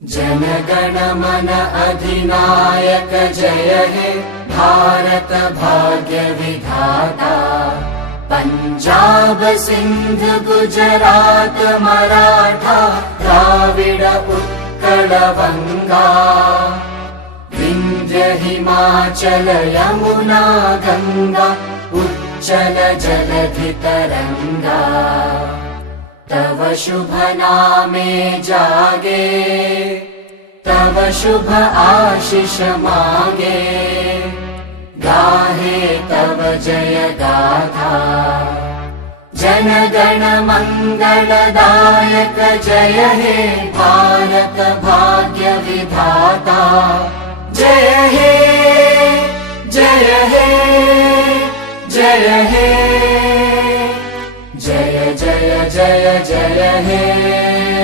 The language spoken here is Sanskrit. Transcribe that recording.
जन गण मन अधिनायक जय हे भारत भाग्य विधाता। पंजाब सिंध गुजरात मराठा द्राविड उत्कल बंगा। विंध्य हिमाचल यमुना गंगा उच्चल जलधि तरंगा। तव शुभ नामे जागे तव शुभ आशीष मागे। गाहे तव जय गाथा जन गण मंगलदायक जय हे भारत भाग्य विधाता। जय हे जय हे जय हे जय जय जय जय हे।